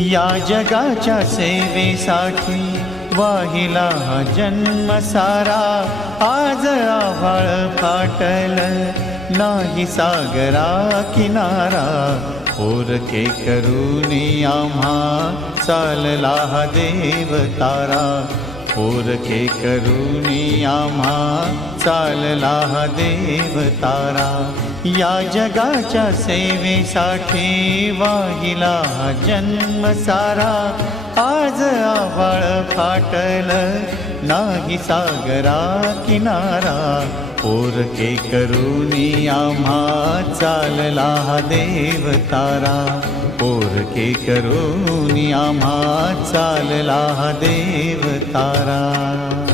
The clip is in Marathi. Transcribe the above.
या जगाच्या सेवेसाठी वाहिला हा जन्म सारा, आज आभाळ फाटल नाही सागरा किनारा, पोरके करूनी आम्हा चालला हा देव तारा, पोरके करूनी आम्हा चालला हा देव तारा। या जगाच्या सेवेसाठी वाहिला हा जन्म सारा, आज आभाळ फाटल नाही सागरा किनारा, पोरके करूनी आम्हा चालला हा देव तारा, पोरके करूनी आम्हा चालला हा देव तारा।